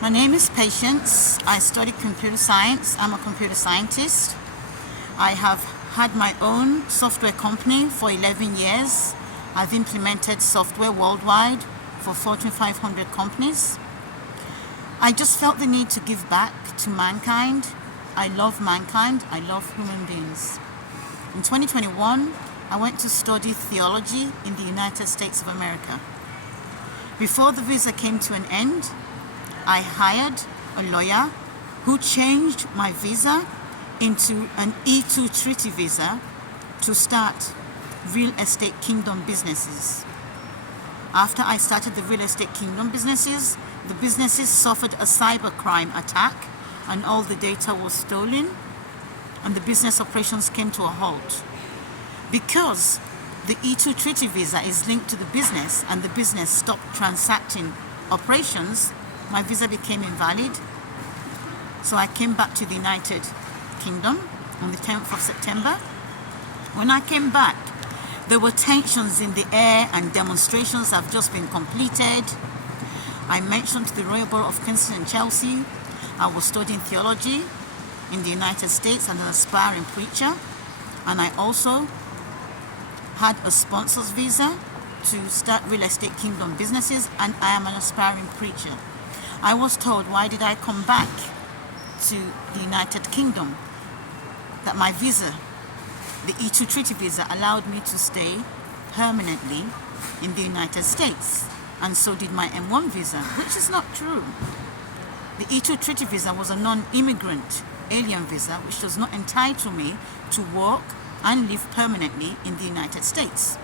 My name is Patience. I study computer science. I'm a computer scientist. I have had my own software company for 11 years. I've implemented software worldwide for Fortune 500 companies. I just felt the need to give back to mankind. I love mankind. I love human beings. In 2021, I went to study theology in the United States of America. Before the visa came to an end, I hired a lawyer who changed my visa into an E2 treaty visa to start real estate kingdom businesses. After I started the real estate kingdom businesses, the businesses suffered a cybercrime attack and all the data was stolen and the business operations came to a halt. Because the E2 treaty visa is linked to the business and the business stopped transacting operations, my visa became invalid. So I came back to the United Kingdom on the 10th of September. When I came back, there were tensions in the air and demonstrations have just been completed. I mentioned the Royal Borough of Kensington, Chelsea. I was studying theology in the United States and an aspiring preacher. And I also had a sponsor's visa to start real estate kingdom businesses, and I am an aspiring preacher. I was told, why did I come back to the United Kingdom? That my visa, the E2 treaty visa, allowed me to stay permanently in the United States. And so did my M1 visa, which is not true. The E2 treaty visa was a non-immigrant alien visa, which does not entitle me to work and live permanently in the United States.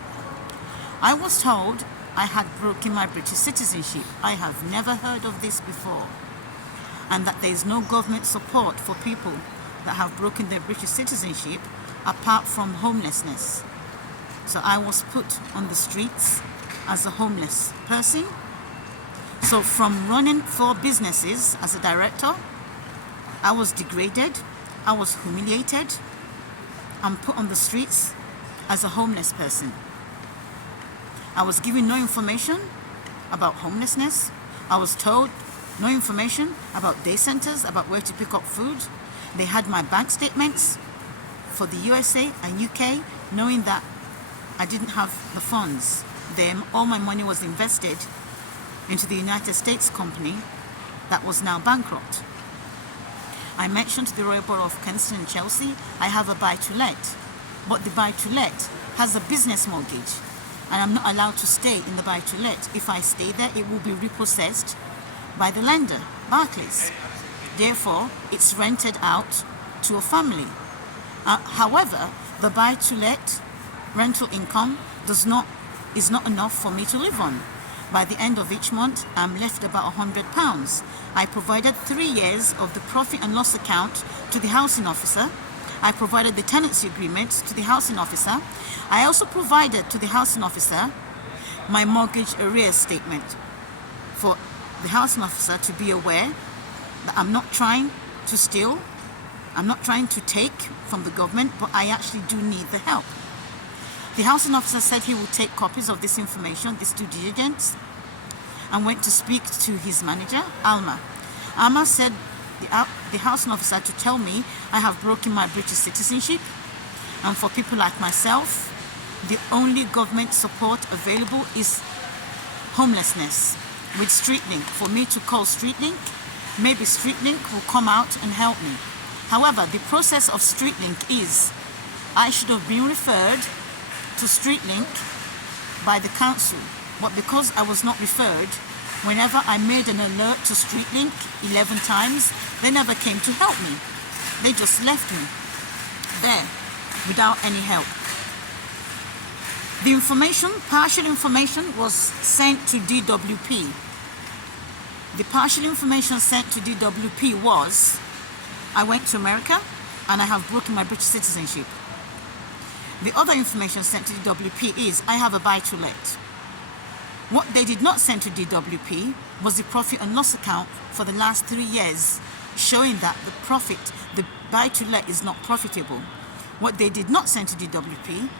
I was told I had broken my British citizenship. I have never heard of this before. And that there is no government support for people that have broken their British citizenship apart from homelessness. So I was put on the streets as a homeless person. So from running 4 businesses as a director, I was degraded, I was humiliated, and put on the streets as a homeless person. I was given no information about homelessness. I was told no information about day centers, about where to pick up food. They had my bank statements for the USA and UK, knowing that I didn't have the funds. Then all my money was invested into the United States company that was now bankrupt. I mentioned the Royal Borough of Kensington, Chelsea. I have a buy-to-let, but the buy-to-let has a business mortgage, and I'm not allowed to stay in the buy-to-let. If I stay there, it will be repossessed by the lender, Barclays. Therefore, it's rented out to a family. However, the buy-to-let rental income is not enough for me to live on. By the end of each month, I'm left about £100. I provided 3 years of the profit and loss account to the housing officer. I provided the tenancy agreement to the housing officer. I also provided to the housing officer my mortgage arrears statement for the housing officer to be aware that I'm not trying to steal, I'm not trying to take from the government, but I actually do need the help. The housing officer said he would take copies of this information, this due diligence, and went to speak to his manager, Alma. Alma said the housing officer to tell me I have broken my British citizenship, and for people like myself, the only government support available is homelessness with StreetLink. For me to call StreetLink, maybe StreetLink will come out and help me. However, the process of StreetLink is I should have been referred to StreetLink by the council, but because I was not referred, whenever I made an alert to StreetLink 11 times, they never came to help me. They just left me there without any help. The information, partial information, was sent to DWP. The partial information sent to DWP was, I went to America and I have broken my British citizenship. The other information sent to DWP is, I have a buy-to-let. What they did not send to DWP was the profit and loss account for the last 3 years, showing that the buy-to-let is not profitable. What they did not send to DWP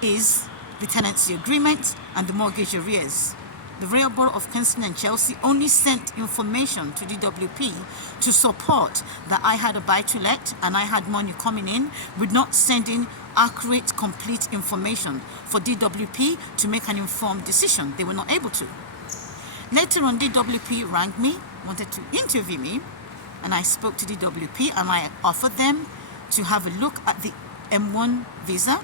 is the tenancy agreement and the mortgage arrears. the Royal Borough of Kensington and Chelsea only sent information to DWP to support that I had a buy-to-let and I had money coming in, with not sending accurate, complete information for DWP to make an informed decision. They were not able to. Later on, DWP rang me, wanted to interview me, and I spoke to DWP and I offered them to have a look at the M1 visa,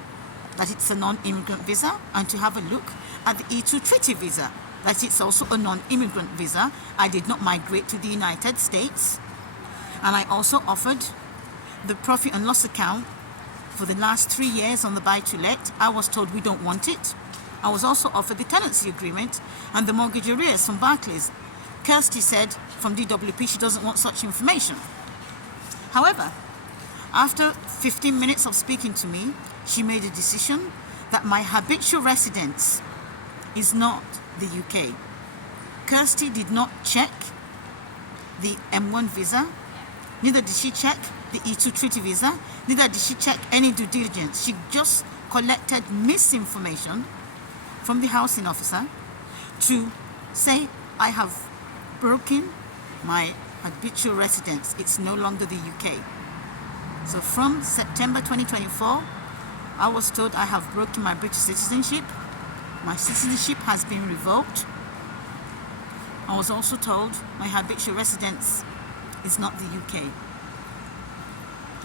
that it's a non-immigrant visa, and to have a look at the E2 treaty visa, that it's also a non-immigrant visa. I did not migrate to the United States. And I also offered the profit and loss account for the last 3 years on the buy-to-let. I was told we don't want it. I was also offered the tenancy agreement and the mortgage arrears from Barclays. Kirsty said from DWP she doesn't want such information. However, after 15 minutes of speaking to me, she made a decision that my habitual residence is not the UK. Kirsty did not check the M1 visa, neither did she check the E2 treaty visa, neither did she check any due diligence. She just collected misinformation from the housing officer to say I have broken my habitual residence. It's no longer the UK. So from September 2024, I was told I have broken my British citizenship. My citizenship has been revoked. I was also told my habitual residence is not the UK.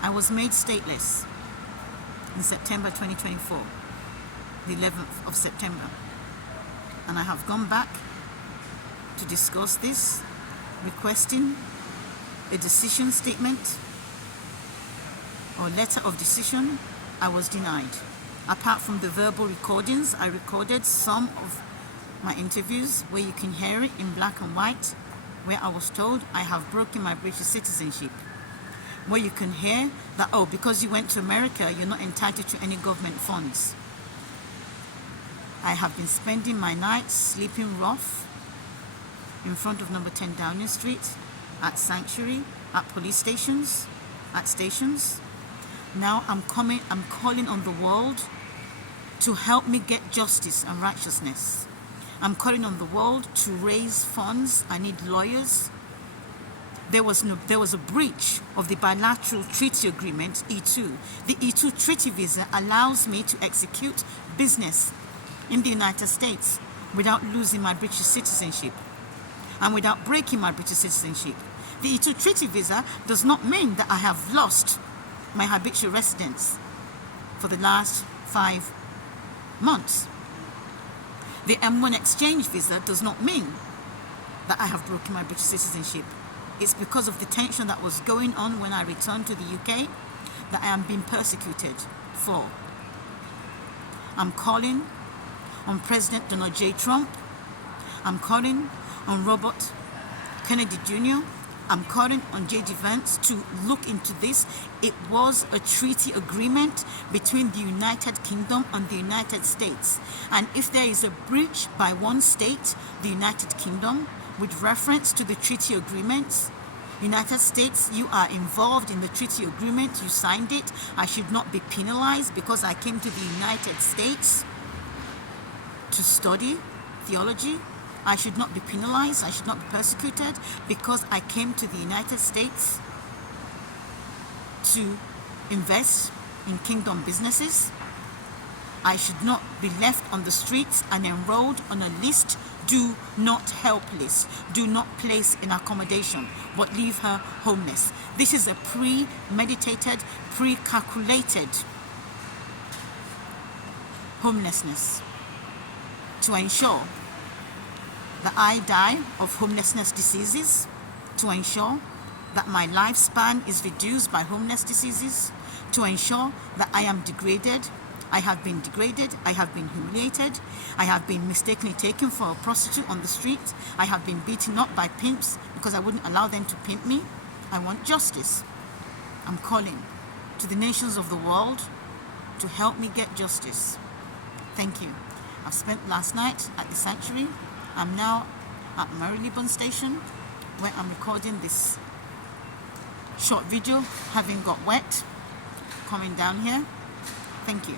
I was made stateless in September 2024, the 11th of September. And I have gone back to discuss this, requesting a decision statement or letter of decision. I was denied. Apart from the verbal recordings, I recorded some of my interviews where you can hear it in black and white, where I was told I have broken my British citizenship. Where you can hear that, oh, because you went to America, you're not entitled to any government funds. I have been spending my nights sleeping rough in front of number 10 Downing Street, at Sanctuary, at police stations, at stations. Now I'm calling on the world to help me get justice and righteousness. I'm calling on the world to raise funds. I need lawyers. There was a breach of the bilateral treaty agreement, E2. The E2 treaty visa allows me to execute business in the United States without losing my British citizenship and without breaking my British citizenship. The E2 treaty visa does not mean that I have lost my habitual residence for the last 5 months. The M1 exchange visa does not mean that I have broken my British citizenship. It's because of the tension that was going on when I returned to the UK that I am being persecuted for. I'm calling on President Donald J. Trump. I'm calling on Robert Kennedy Jr. I'm calling on J.D. Vance to look into this. It was a treaty agreement between the United Kingdom and the United States. And if there is a breach by one state, the United Kingdom, with reference to the treaty agreements, United States, you are involved in the treaty agreement, you signed it. I should not be penalized because I came to the United States to study theology. I should not be penalized, I should not be persecuted because I came to the United States to invest in kingdom businesses. I should not be left on the streets and enrolled on a list, do not help list, do not place in accommodation, but leave her homeless. This is a premeditated, pre-calculated homelessness to ensure that I die of homelessness diseases, to ensure that my lifespan is reduced by homeless diseases, to ensure that I am degraded. I have been degraded, I have been humiliated, I have been mistakenly taken for a prostitute on the street, I have been beaten up by pimps because I wouldn't allow them to pimp me. I want justice. I'm calling to the nations of the world to help me get justice. Thank you. I've spent last night at the sanctuary. I'm now at Marylebone Station where I'm recording this short video, having got wet, coming down here. Thank you.